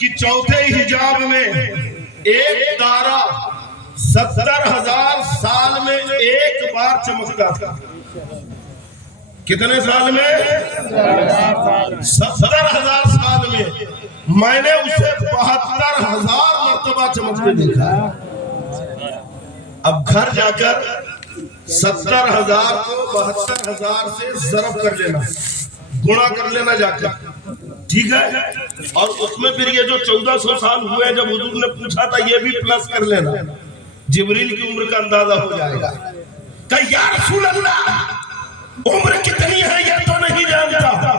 کہ چوتھے حجاب میں ایک تارا 70,000 سال میں ایک بار چمکتا تھا. کتنے سال میں؟ 70,000 سال میں. میں نے اسے 72,000 مرتبہ چمکتے دیکھا. اب گھر جا کر 70,000 کو 72,000 سے ضرب کر لینا, گنا کر لینا جا کر, ٹھیک ہے. اور اس میں پھر یہ جو 1400 سال ہوئے جب حضور نے پوچھا تھا یہ بھی پلس کر لینا. جبریل کی عمر کا اندازہ ہو جائے گا. کہ یا رسول اللہ عمر کتنی ہے یہ تو نہیں جانتا,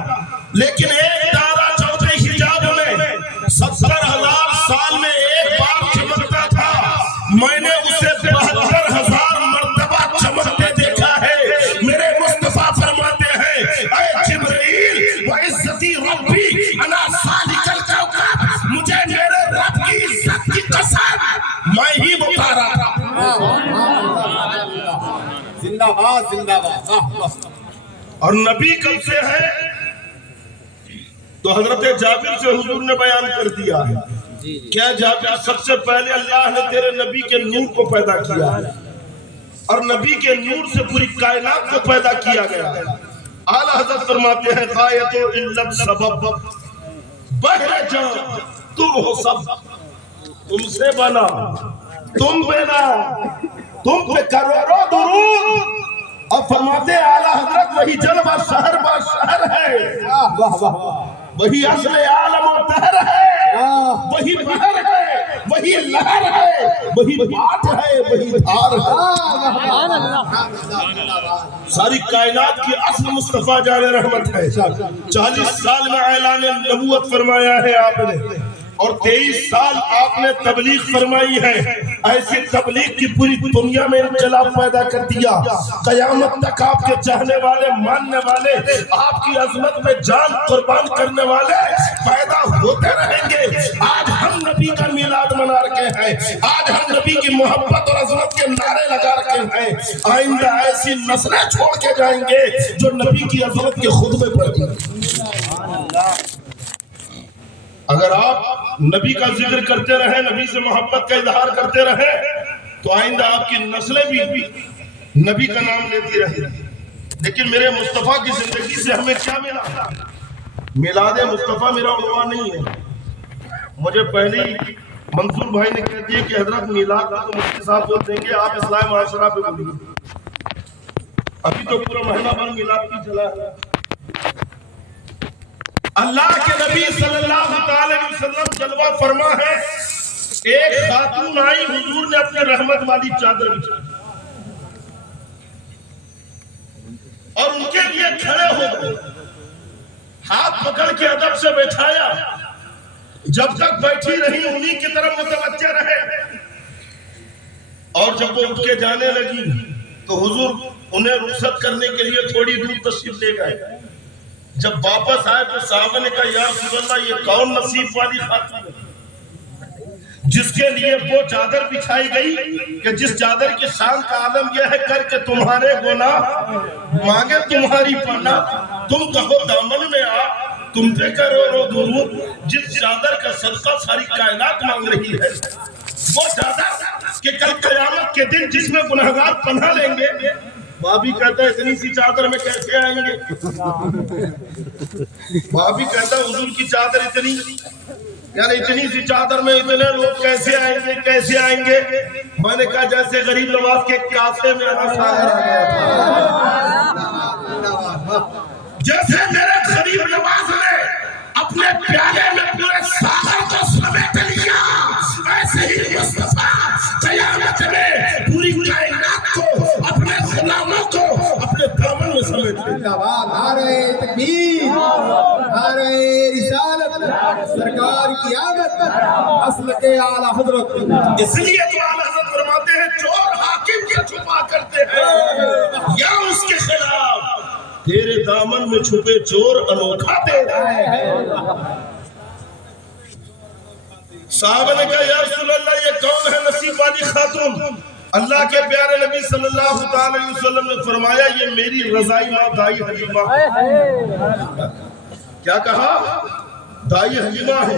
لیکن ایک تارا چوتھے حجاب میں 70,000 سال میں ایک بار چمکتا تھا. میں نے اسے 72,000 مرتبہ چمکتے دیکھا ہے. میرے مصطفیٰ فرماتے ہیں اے جبریل وعزتی ربی انا صادق الکوکب, مجھے میرے رب کی عزت کی قسم میں ہی وہ تارا تھا. زندہ باد زندہ باد. اور نبی کب سے ہے تو حضرت جابر سے حضور نے بیان کر دیا ہے. کیا جابر سب سے پہلے اللہ نے تیرے نبی کے نور کو پیدا کیا ہے اور نبی کے نور سے پوری کائنات کو پیدا کیا گیا. اعلیٰ حضرت فرماتے ہیں غایت و علت سبب بہر جان تم ہو سب, تم سے بنا تم بنا تم پہ کروڑوں درود. اور فرماتے اعلیٰ حضرت وہی جلوہ شہر با شہر ہے, وہی اصل عالم و تہر ہے, وہی بحر ہے, وہی لہر ہے, وہی بات ہے, وہی دھار ہے. ساری کائنات کی اصل مصطفیٰ جان رحمت ہے. 40 سال میں اعلان نبوت فرمایا ہے آپ نے, اور 23 سال آپ نے تبلیغ فرمائی ہے. ایسی تبلیغ کی پوری دنیا میں انقلاب پیدا کر دیا. قیامت تک آپ کے چاہنے والے, ماننے والے, آپ کی عظمت میں جان قربان کرنے والے پیدا ہوتے رہیں گے. آج ہم نبی کا میلاد منا رکھے ہیں, آج ہم نبی کی محبت اور عظمت کے نعرے لگا رکھے ہیں. آئندہ ایسی نسلیں چھوڑ کے جائیں گے جو نبی کی عظمت کے خطبے پڑھیں گے. اگر آپ نبی کا ذکر کرتے رہیں, نبی سے محبت کا اظہار کرتے رہیں, تو آئندہ آپ کی نسلیں بھی نبی کا نام لیتی رہیں. لیکن میرے مصطفیٰ کی زندگی سے ہمیں کیا ملا؟ میلاد مصطفیٰ میرا عنوان نہیں ہے. مجھے پہلے ہی منصور بھائی نے کہہ دیا کہ حضرت میلاد کا تو مفتی صاحب بول دیں گے, آپ اصلاح معاشرہ پہ بولیے. ابھی تو پورا مہینہ بھر میلاد کی چلا ہے. اللہ کے نبی صلی اللہ علیہ وسلم جلوہ فرما ہے. ایک خاتون آئی, حضور نے اپنے رحمت والی چادر بچھائی اور ان کے لیے کھڑے ہو گئے, ہاتھ پکڑ کے ادب سے بیٹھایا. جب تک بیٹھی رہی انہی کی طرف متوجہ رہے, اور جب وہ اٹھ کے جانے لگی تو حضور انہیں رخصت کرنے کے لیے تھوڑی دور تشریف لے گئے. جب واپس آئے تو صحابہ نے کہا یا رسول اللہ یہ کون نصیب والی خاتون ہے جس کے لیے وہ چادر بچھائی گئی کہ جس چادر کی شان کا عالم یہ ہے کر کے تمہارے گناہ مانگے تمہاری پناہ, تم کہو دامن میں آ تم پہ کروڑوں درود. جس چادر کا صدقہ ساری کائنات مانگ رہی ہے, وہ چادر کہ کل قیامت کے دن جس میں گناہگار پناہ لیں گے. بابی کہتا ہے اتنی سی چادر میں کیسے آئیں گے؟ بابی کہتا ہے حضور کی چادر اتنی, یعنی اتنی سی چادر میں اتنے لوگ کیسے آئیں گے, کیسے آئیں گے؟ میں نے کہا جیسے غریب نواز کے کاسے میں ساغر آ گیا تھا, جیسے میرے غریب نواز نے اپنے پیالے میں پورے ساغر کو سمیٹ لیا, ایسے ہی مصطفیٰ قیامت میں پوری کائنات کو, اپنے غلاموں کو اپنے دامن میں سمیٹ لیا. نعرہ تکبیر, نعرہ رسالت, سرکار کی آمد, اصل کے اعلیٰ حضرت. اس لیے تو اعلیٰ حضرت فرماتے ہیں چور حاکم کے چھپا کرتے ہیں یا اس کے خلاف تیرے دامن میں چھپے چور انوکھا دے رہے ہیں. صحابہ نے کہا یا رسول اللہ یہ کون ہے نصیب والی خاتون؟ اللہ کے پیارے نبی صلی اللہ علیہ وسلم نے فرمایا یہ میری رضائی ماں دائی حلیمہ. کیا کہا؟ دائی حلیمہ ہے.